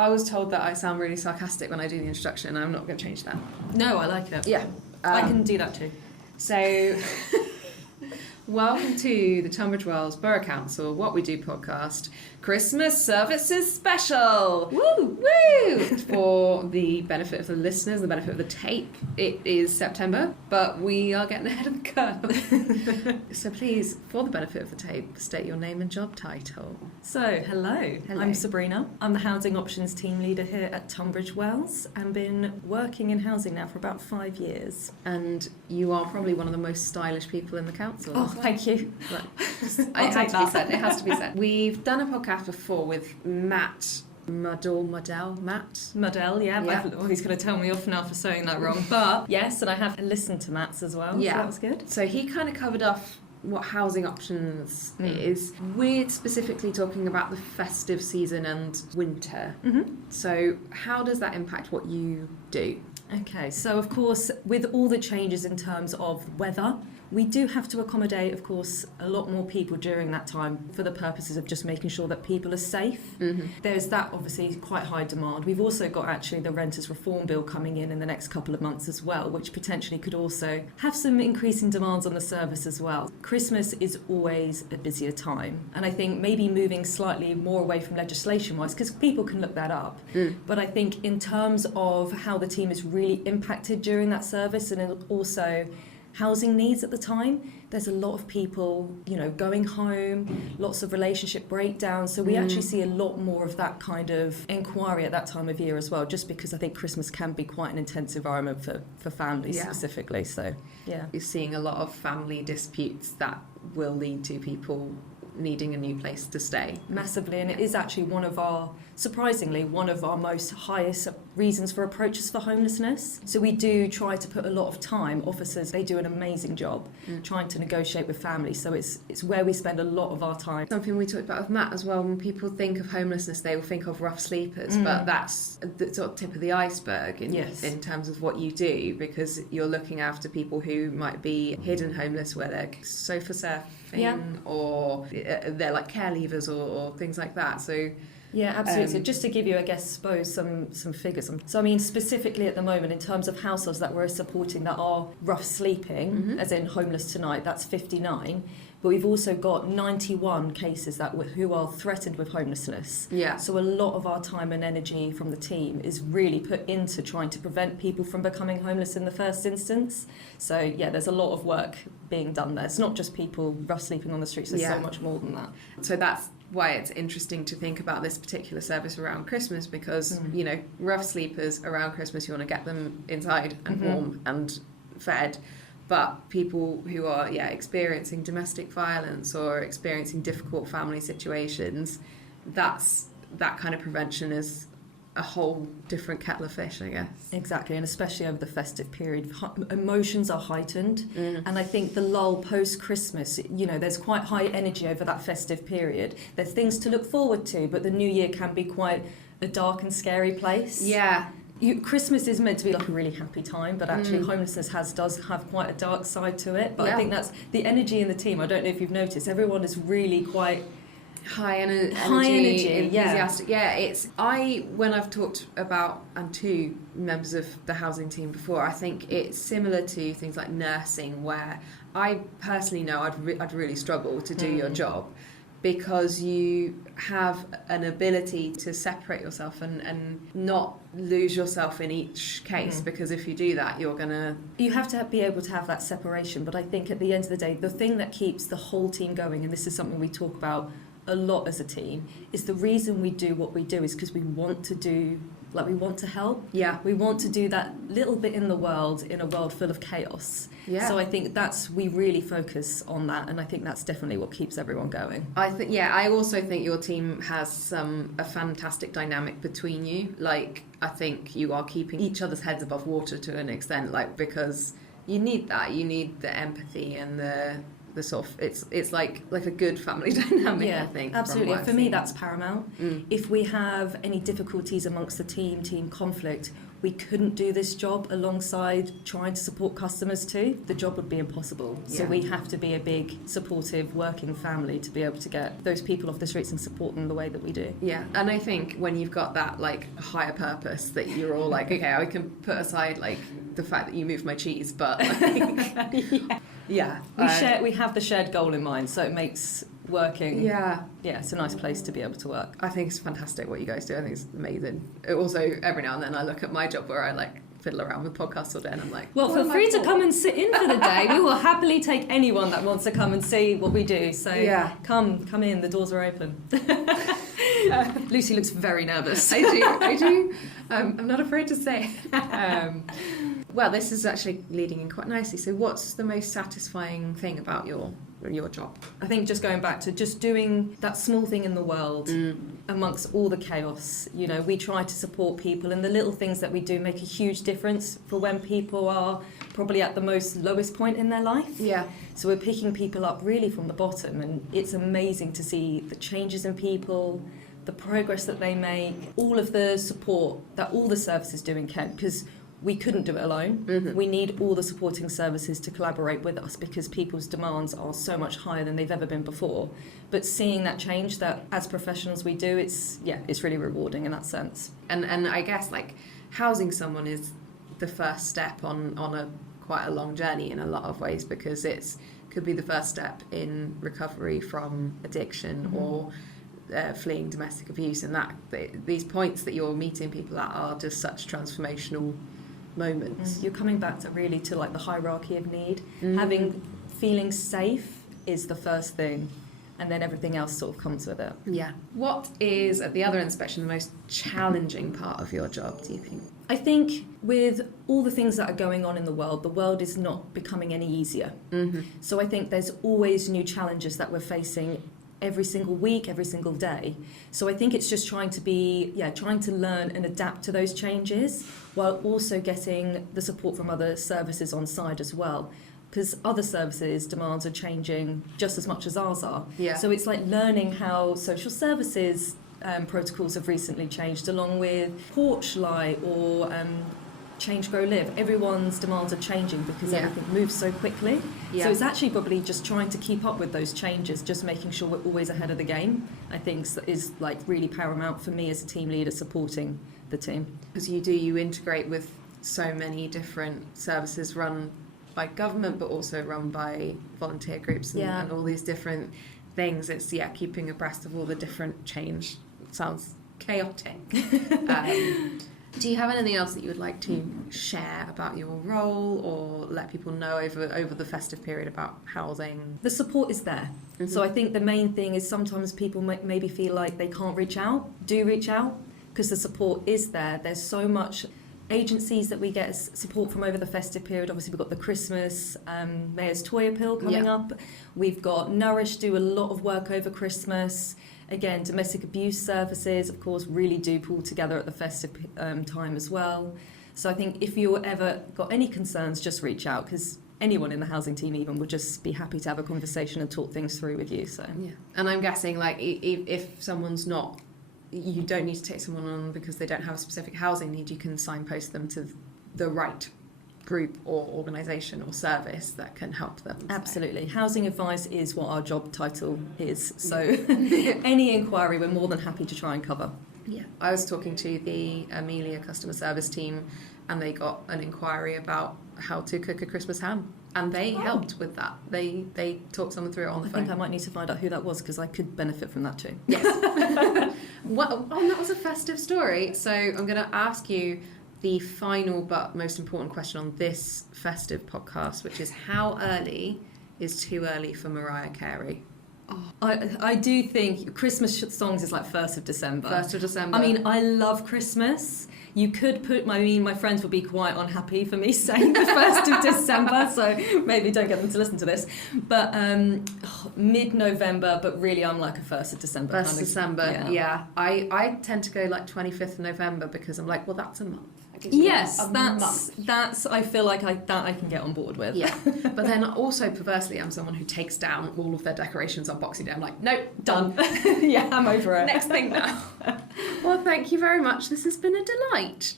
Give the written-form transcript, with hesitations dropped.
I was told that I sound really sarcastic when I do the introduction, and I'm not going to change that. No, I like it. Yeah. I can do that too. So, welcome to the Tunbridge Wells Borough Council What We Do podcast, Christmas Services Special! Woo! Woo! For the benefit of the listeners, the benefit of the tape. It is September, but we are getting ahead of the curve. So please, for the benefit of the tape, state your name and job title. So, hello. I'm Sabrina. I'm the Housing Options Team Leader here at Tunbridge Wells and been working in housing now for about 5 years. And you are probably one of the most stylish people in the council. Oh, thank you. It has to be said. We've done a podcast before with Matt Muddell, yeah. He's going to tell me off now for saying that wrong. But yes, and I have listened to Matt's as well. Yeah. So that was good. So he kind of covered off what housing options is. We're specifically talking about the festive season and winter. Mm-hmm. So how does that impact what you do? Okay, so of course, with all the changes in terms of weather, we do have to accommodate, of course, a lot more people during that time for the purposes of just making sure that people are safe. Mm-hmm. There's that, obviously, quite high demand. We've also got actually the Renters Reform Bill coming in the next couple of months as well, which potentially could also have some increasing demands on the service as well. Christmas is always a busier time, and I think maybe moving slightly more away from legislation-wise, because people can look that up. But I think in terms of how the team is really impacted during that service, and also housing needs at the time, there's a lot of people, going home, lots of relationship breakdowns, so we actually see a lot more of that kind of inquiry at that time of year as well, just because I think Christmas can be quite an intense environment for families specifically. So yeah, you're seeing a lot of family disputes that will lead to people needing a new place to stay. Massively, and it is actually surprisingly one of our most highest reasons for approaches for homelessness. So we do try to put a lot of time, officers, they do an amazing job trying to negotiate with families, so it's where we spend a lot of our time. Something we talked about with Matt as well, when people think of homelessness they will think of rough sleepers, but that's the sort of tip of the iceberg in terms of what you do, because you're looking after people who might be hidden homeless where they're sofa surfing or they're like care leavers or things like that. So yeah, absolutely. So just to give you, I guess, some figures. So I mean, specifically at the moment, in terms of households that we're supporting that are rough sleeping, as in homeless tonight, that's 59. But we've also got 91 cases who are threatened with homelessness. Yeah. So a lot of our time and energy from the team is really put into trying to prevent people from becoming homeless in the first instance. So yeah, there's a lot of work being done there. It's not just people rough sleeping on the streets, there's so much more than that. So that's why it's interesting to think about this particular service around Christmas, because rough sleepers around Christmas, you want to get them inside and warm and fed. But people who are experiencing domestic violence or experiencing difficult family situations, that kind of prevention is a whole different kettle of fish, I guess. Exactly, and especially over the festive period, emotions are heightened, and I think the lull post-Christmas, there's quite high energy over that festive period. There's things to look forward to, but the new year can be quite a dark and scary place. Yeah. Christmas is meant to be like a really happy time, but actually homelessness does have quite a dark side to it. But I think that's the energy in the team. I don't know if you've noticed, everyone is really quite high energy, enthusiastic. When I've talked about to members of the housing team before, I think it's similar to things like nursing, where I personally know I'd really struggle to do your job, because you have an ability to separate yourself and not lose yourself in each case, because if you do that, you have to be able to have that separation. But I think at the end of the day, the thing that keeps the whole team going, and this is something we talk about a lot as a team, is the reason we do what we do is because we want to help. Yeah. We want to do that little bit in a world full of chaos. Yeah. So I think we really focus on that, and I think that's definitely what keeps everyone going. I also think your team has a fantastic dynamic between you. Like, I think you are keeping each other's heads above water to an extent, because you need that. You need the empathy and the the sort of it's like a good family dynamic. I think absolutely. For me, that's paramount. If we have any difficulties amongst the team conflict, we couldn't do this job alongside trying to support customers too. The job would be impossible. So we have to be a big, supportive, working family to be able to get those people off the streets and support them the way that we do. Yeah, and I think when you've got that like higher purpose, that you're all like, okay, I can put aside like the fact that you moved my cheese, but like, we have the shared goal in mind, so it makes working it's a nice place to be able to work. I think it's fantastic what you guys do. I think it's amazing. Also, every now and then I look at my job where I like fiddle around with podcasts all day and I'm like, well, feel free to come and sit in for the day. We will happily take anyone that wants to come and see what we do, so come in, the doors are open. Lucy looks very nervous. I do. I'm not afraid to say. Well, this is actually leading in quite nicely. So what's the most satisfying thing about your job? I think just going back to just doing that small thing in the world amongst all the chaos. You know, we try to support people, and the little things that we do make a huge difference for when people are probably at the most lowest point in their life. Yeah. So we're picking people up really from the bottom, and it's amazing to see the changes in people, the progress that they make, all of the support that all the services do in Kent, because we couldn't do it alone. We need all the supporting services to collaborate with us because people's demands are so much higher than they've ever been before. But seeing that change, that as professionals we do, it's really rewarding in that sense. And I guess like housing someone is the first step on a quite a long journey in a lot of ways, because could be the first step in recovery from addiction or fleeing domestic abuse, and these points that you're meeting people at are just such transformational moments. You're coming back to like the hierarchy of need. Feeling safe is the first thing, and then everything else sort of comes with it. Yeah. What is, at the other inspection, the most challenging part of your job, do you think? I think with all the things that are going on in the world is not becoming any easier. So I think there's always new challenges that we're facing every single week, every single day. So I think it's just trying to learn and adapt to those changes while also getting the support from other services on side as well. Because other services' demands are changing just as much as ours are. Yeah. So it's like learning how social services protocols have recently changed, along with porch light or Change, Grow, Live. Everyone's demands are changing because everything moves so quickly. Yeah. So it's actually probably just trying to keep up with those changes, just making sure we're always ahead of the game, I think is like really paramount for me as a team leader supporting the team. Because you integrate with so many different services run by government but also run by volunteer groups and all these different things. It's keeping abreast of all the different change. It sounds chaotic. Do you have anything else that you would like to share about your role or let people know over the festive period about housing? The support is there. So I think the main thing is sometimes people maybe feel like they can't reach out. Do reach out, because the support is there. There's so much agencies that we get support from over the festive period. Obviously, we've got the Christmas Mayor's Toy Appeal coming up. We've got Nourish do a lot of work over Christmas. Again, domestic abuse services, of course, really do pull together at the festive time as well. So I think if you ever got any concerns, just reach out, because anyone in the housing team even would just be happy to have a conversation and talk things through with you. So and I'm guessing like if someone's not, you don't need to take someone on because they don't have a specific housing need. You can signpost them to the right group or organisation or service that can help them. Absolutely. Housing advice is what our job title is. So any inquiry, we're more than happy to try and cover. Yeah. I was talking to the Amelia customer service team and they got an inquiry about how to cook a Christmas ham. And they helped with that. They talked someone through it on the phone. I think I might need to find out who that was because I could benefit from that too. Yes. That was a festive story. So I'm going to ask you the final but most important question on this festive podcast, which is how early is too early for Mariah Carey? I do think Christmas songs is like 1st of December. 1st of December. I mean, I love Christmas. You could put, my friends would be quite unhappy for me saying the 1st of December, so maybe don't get them to listen to this. But mid-November, but really I'm like a 1st of December. 1st of December, yeah. I tend to go like 25th of November because I'm like, well, that's a month. Yes, that's. I feel like I can get on board with. Yeah, but then also perversely, I'm someone who takes down all of their decorations on Boxing Day. I'm like, nope, done. Yeah, I'm over it. Next thing now. Well, thank you very much. This has been a delight.